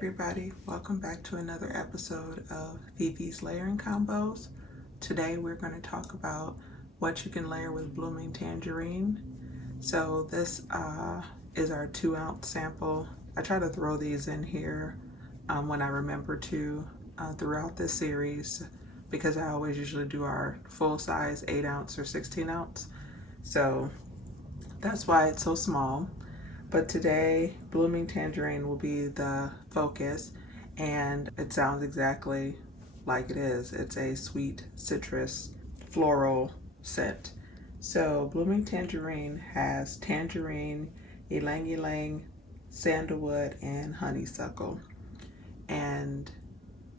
everybody, welcome back to another episode of Fifi's Layering Combos. Today we're going to talk about what you can layer with Blooming Tangerine. So this is our 2-ounce sample. I try to throw these in here when I remember to throughout this series, because I always usually do our full size 8-ounce or 16-ounce. So that's why it's so small. But today, Blooming Tangerine will be the focus, and it sounds exactly like it is. It's a sweet citrus floral scent. So Blooming Tangerine has tangerine, ylang ylang, sandalwood, and honeysuckle. And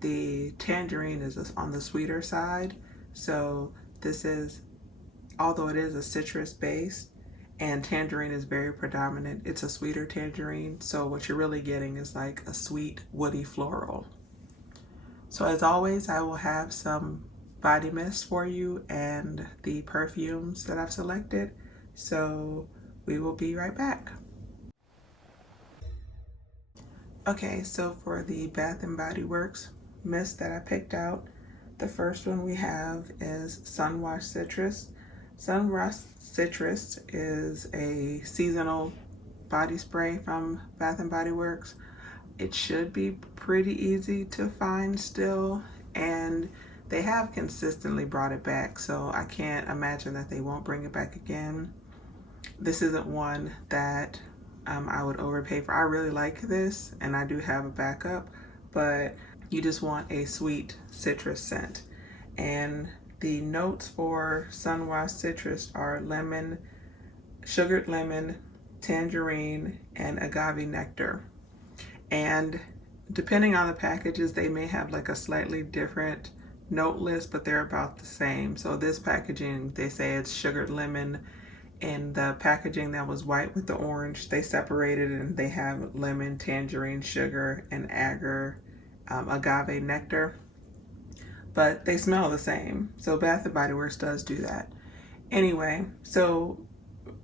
the tangerine is on the sweeter side. So this is, although it is a citrus base, and tangerine is very predominant, it's a sweeter tangerine, so what you're really getting is like a sweet woody floral. So as always, I will have some body mist for you and the perfumes that I've selected, so we will be right back. Okay, so for the Bath and Body Works mist that I picked out, the first one we have is Sunwash Citrus. Sunwash Citrus is a seasonal body spray from Bath and Body Works. It should be pretty easy to find still, and they have consistently brought it back, so I can't imagine that they won't bring it back again. This isn't one that I would overpay for. I really like this, and I do have a backup, but you just want a sweet citrus scent. And the notes for Sunwash Citrus are lemon, sugared lemon, tangerine, and agave nectar. And depending on the packages, they may have like a slightly different note list, but they're about the same. So this packaging, they say it's sugared lemon. In the packaging that was white with the orange, they separated it and they have lemon, tangerine, sugar, and agave nectar. But they smell the same. So Bath & Body Works does do that. Anyway, so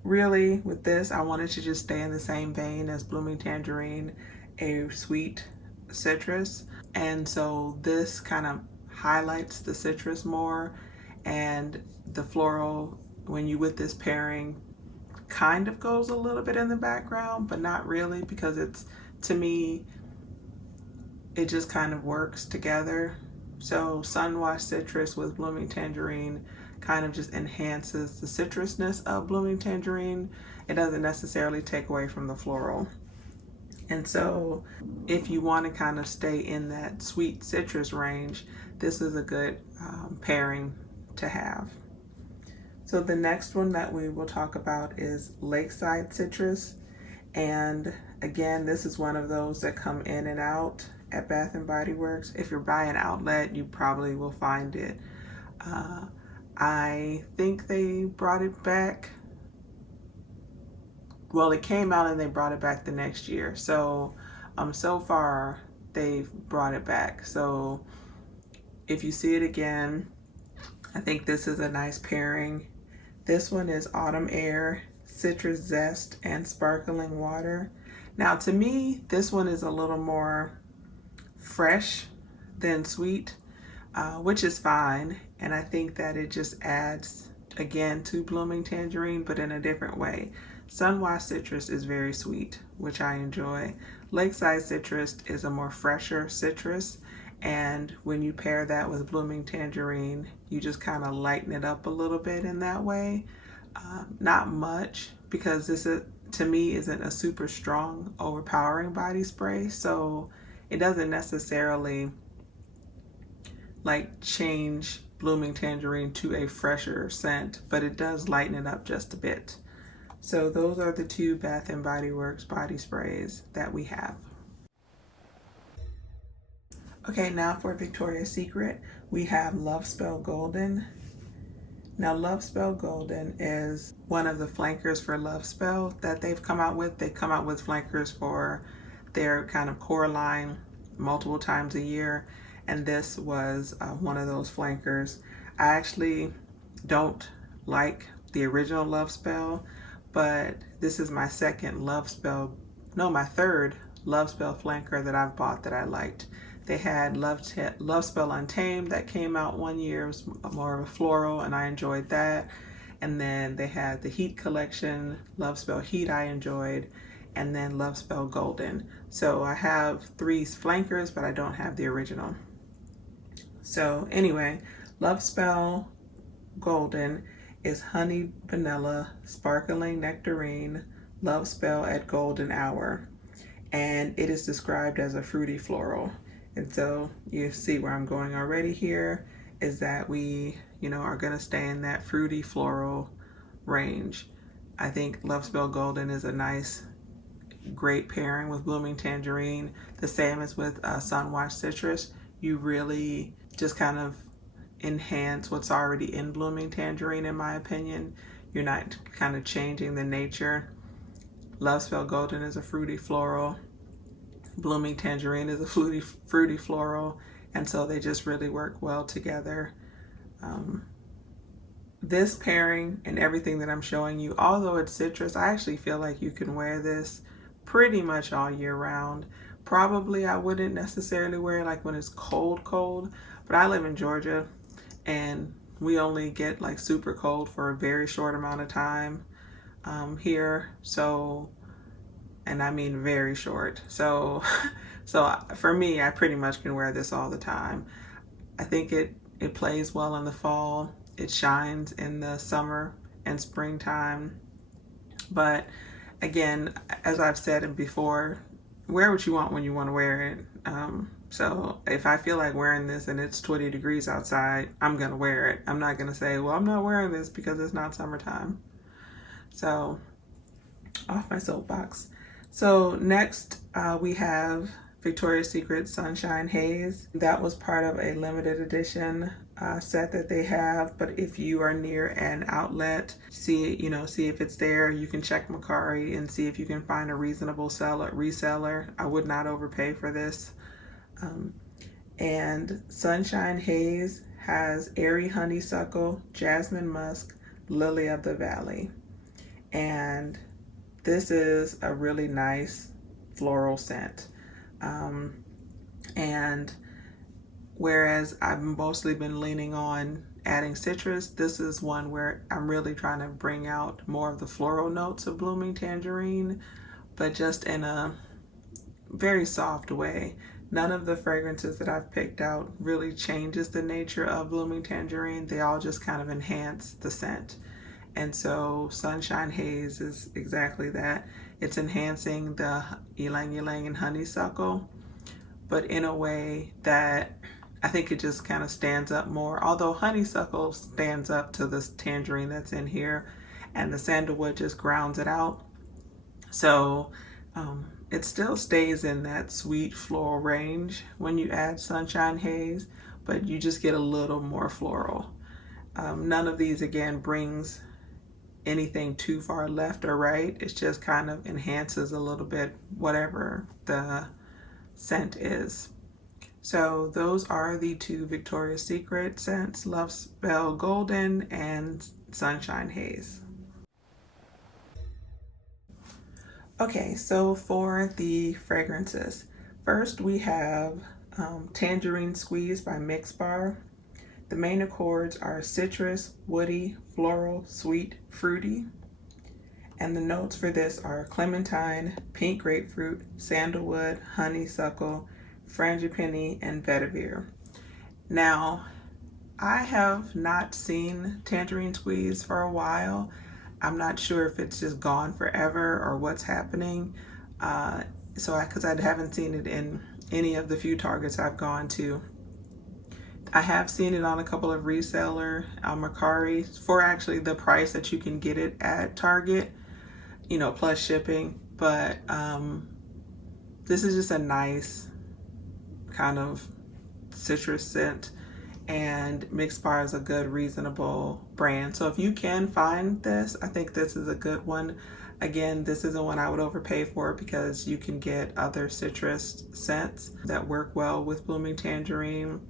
really with this, I wanted to just stay in the same vein as Blooming Tangerine, a sweet citrus. And so this kind of highlights the citrus more, and the floral, when you with this pairing, kind of goes a little bit in the background, but not really, because it's, to me, it just kind of works together. So Sunwash Citrus with Blooming Tangerine kind of just enhances the citrusness of Blooming Tangerine. It doesn't necessarily take away from the floral. And so if you want to kind of stay in that sweet citrus range, this is a good pairing to have. So the next one that we will talk about is Lakeside Citrus. And again, this is one of those that come in and out at Bath and Body Works. If you're by an outlet, you probably will find it. I think they brought it back. Well, it came out and they brought it back the next year. So, so far they've brought it back. So if you see it again, I think this is a nice pairing. This one is Autumn Air, Citrus Zest, and Sparkling Water. Now to me, this one is a little more fresh than sweet, which is fine. And I think that it just adds, again, to Blooming Tangerine, but in a different way. Sunwash Citrus is very sweet, which I enjoy. Lakeside Citrus is a more fresher citrus, and when you pair that with Blooming Tangerine, you just kind of lighten it up a little bit in that way. Not much, because this is, to me, isn't a super strong, overpowering body spray, so it doesn't necessarily like change Blooming Tangerine to a fresher scent, but it does lighten it up just a bit. So those are the two Bath & Body Works body sprays that we have. Okay, now for Victoria's Secret, we have Love Spell Golden. Now Love Spell Golden is one of the flankers for Love Spell that they've come out with. They come out with flankers for their kind of core line multiple times a year, and this was one of those flankers. I actually don't like the original Love Spell, but this is my third Love Spell flanker that I've bought that I liked. They had Love Spell Untamed that came out one year. It was more of a floral, and I enjoyed that. And then they had the Heat collection, Love Spell Heat I enjoyed, and then Love Spell Golden. So I have 3 flankers, but I don't have the original. So anyway, Love Spell Golden is Honey Vanilla Sparkling Nectarine Love Spell at Golden Hour. And it is described as a fruity floral. And so you see where I'm going already here is that we, are going to stay in that fruity floral range. I think Love Spell Golden is a nice, great pairing with Blooming Tangerine. The same as with Sunwash Citrus. You really just kind of enhance what's already in Blooming Tangerine, in my opinion. You're not kind of changing the nature. Love Spell Golden is a fruity floral. Blooming Tangerine is a fruity floral. And so they just really work well together. This pairing and everything that I'm showing you, although it's citrus, I actually feel like you can wear this pretty much all year round. Probably I wouldn't necessarily wear it like when it's cold, but I live in Georgia and we only get like super cold for a very short amount of time here. So, and I mean very short. So for me, I pretty much can wear this all the time. I think it plays well in the fall. It shines in the summer and springtime. But again, as I've said before, wear what you want when you want to wear it. So if I feel like wearing this and it's 20 degrees outside, I'm going to wear it. I'm not going to say, well, I'm not wearing this because it's not summertime. So off my soapbox. So next we have Victoria's Secret Sunshine Haze. That was part of a limited edition set that they have, but if you are near an outlet, see if it's there. You can check Mercari and see if you can find a reasonable reseller. I would not overpay for this. And Sunshine Haze has airy honeysuckle, jasmine musk, lily of the valley, and this is a really nice floral scent. And whereas I've mostly been leaning on adding citrus, this is one where I'm really trying to bring out more of the floral notes of Blooming Tangerine, but just in a very soft way. None of the fragrances that I've picked out really changes the nature of Blooming Tangerine. They all just kind of enhance the scent. And so Sunshine Haze is exactly that. It's enhancing the ylang ylang and honeysuckle, but in a way that I think it just kind of stands up more. Although honeysuckle stands up to the tangerine that's in here, and the sandalwood just grounds it out. So it still stays in that sweet floral range when you add Sunshine Haze, but you just get a little more floral. None of these, again, brings anything too far left or right. It just kind of enhances a little bit whatever the scent is. So those are the 2 Victoria's Secret scents, Love Spell Golden and Sunshine Haze. Okay, so for the fragrances, first we have Tangerine Squeeze by Mix Bar. The main accords are citrus, woody, floral, sweet, fruity. And the notes for this are clementine, pink grapefruit, sandalwood, honeysuckle, frangipani, and vetiver. Now, I have not seen Tangerine Squeeze for a while. I'm not sure if it's just gone forever or what's happening. Because I haven't seen it in any of the few Targets I've gone to. I have seen it on a couple of reseller Mercari for actually the price that you can get it at Target, plus shipping. But this is just a nice kind of citrus scent, and Mix Bar is a good, reasonable brand. So if you can find this, I think this is a good one. Again, this isn't one I would overpay for because you can get other citrus scents that work well with Blooming Tangerine.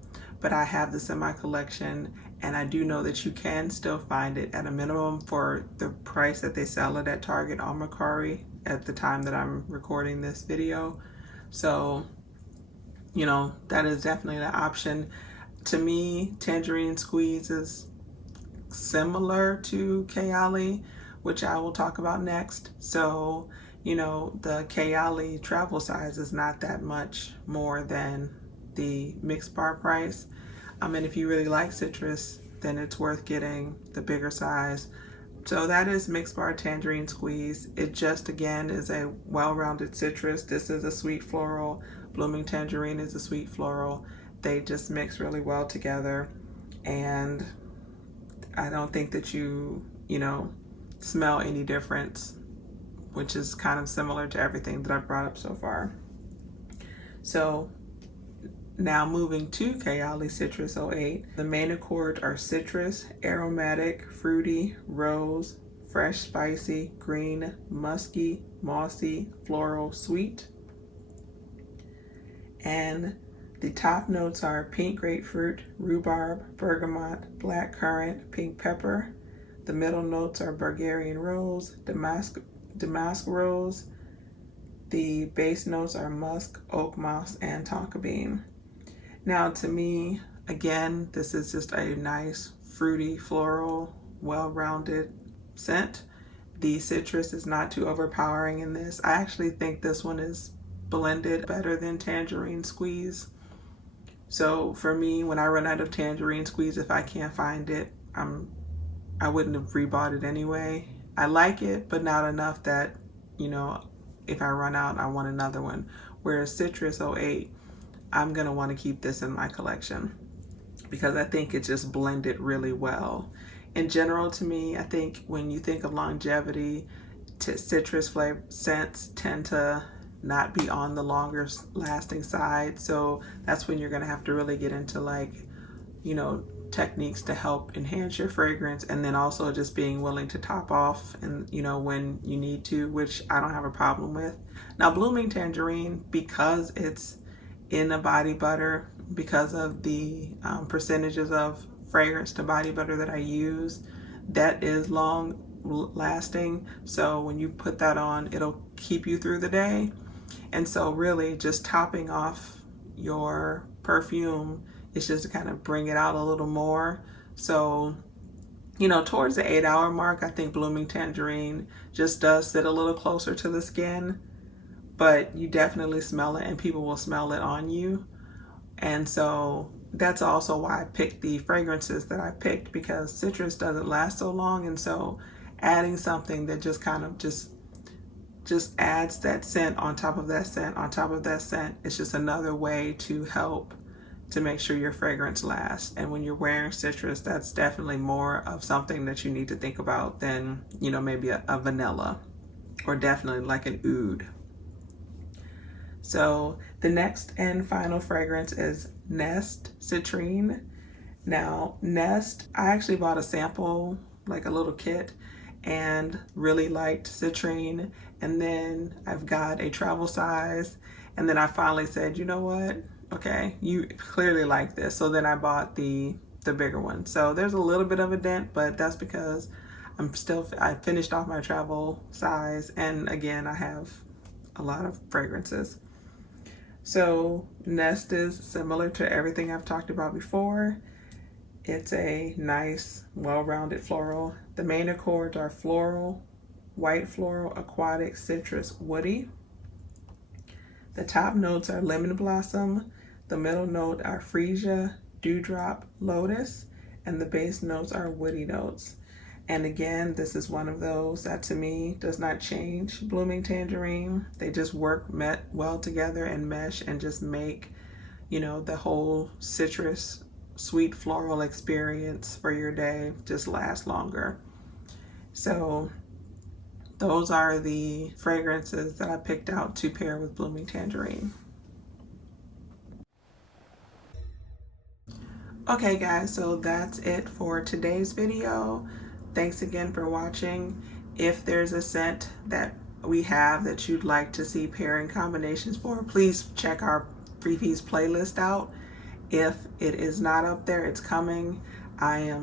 But I have this in my collection, and I do know that you can still find it at a minimum for the price that they sell it at Target on Mercari at the time that I'm recording this video. So, you know, that is definitely an option. To me, Tangerine Squeeze is similar to Kayali, which I will talk about next. So, you know, the Kayali travel size is not that much more than the mixed bar price. And if you really like citrus, then it's worth getting the bigger size. So that is mixed bar tangerine squeeze. It just again is a well-rounded citrus. This is a sweet floral. Blooming tangerine is a sweet floral. They just mix really well together, and I don't think that you know, smell any difference, which is kind of similar to everything that I've brought up so far. So now moving to Kayali Citrus 08, the main accords are citrus, aromatic, fruity, rose, fresh, spicy, green, musky, mossy, floral, sweet. And the top notes are pink grapefruit, rhubarb, bergamot, black currant, pink pepper. The middle notes are Bulgarian rose, damask rose. The base notes are musk, oak moss, and tonka bean. Now to me, again, this is just a nice, fruity, floral, well-rounded scent. The citrus is not too overpowering in this. I actually think this one is blended better than Tangerine Squeeze. So for me, when I run out of Tangerine Squeeze, if I can't find it, I wouldn't have rebought it anyway. I like it, but not enough that, you know, if I run out, I want another one. Whereas Citrus 08, I'm gonna want to keep this in my collection because I think it just blended really well. In general, to me, I think when you think of longevity, citrus flavored scents tend to not be on the longer lasting side. So that's when you're gonna have to really get into, like, you know, techniques to help enhance your fragrance, and then also just being willing to top off, and you know, when you need to, which I don't have a problem with. Now Blooming Tangerine, because it's in a body butter, because of the percentages of fragrance to body butter that I use, that is long lasting. So when you put that on, it'll keep you through the day. And so really just topping off your perfume is just to kind of bring it out a little more. So, you know, towards the 8-hour mark, I think Blooming Tangerine just does sit a little closer to the skin, but you definitely smell it and people will smell it on you. And so that's also why I picked the fragrances that I picked, because citrus doesn't last so long. And so adding something that just kind of just adds that scent on top of that scent on top of that scent, it's just another way to help to make sure your fragrance lasts. And when you're wearing citrus, that's definitely more of something that you need to think about than, you know, maybe a vanilla, or definitely like an oud. So the next and final fragrance is Nest Citrine. Now Nest, I actually bought a sample, like a little kit, and really liked Citrine. And then I've got a travel size, and then I finally said, you know what? Okay, you clearly like this. So then I bought the bigger one. So there's a little bit of a dent, but that's because I finished off my travel size, and again, I have a lot of fragrances. So Nest is similar to everything I've talked about before. It's a nice, well-rounded floral. The main accords are floral, white floral, aquatic, citrus, woody. The top notes are lemon blossom. The middle note are freesia, dewdrop, lotus, and the base notes are woody notes. And again, this is one of those that to me does not change. Blooming Tangerine, they just work well together and mesh and just make, you know, the whole citrus, sweet floral experience for your day just last longer. So those are the fragrances that I picked out to pair with Blooming Tangerine. Okay guys, so that's it for today's video. Thanks again for watching. If there's a scent that we have that you'd like to see pairing combinations for, please check our Fifi's playlist out. If it is not up there, it's coming. I am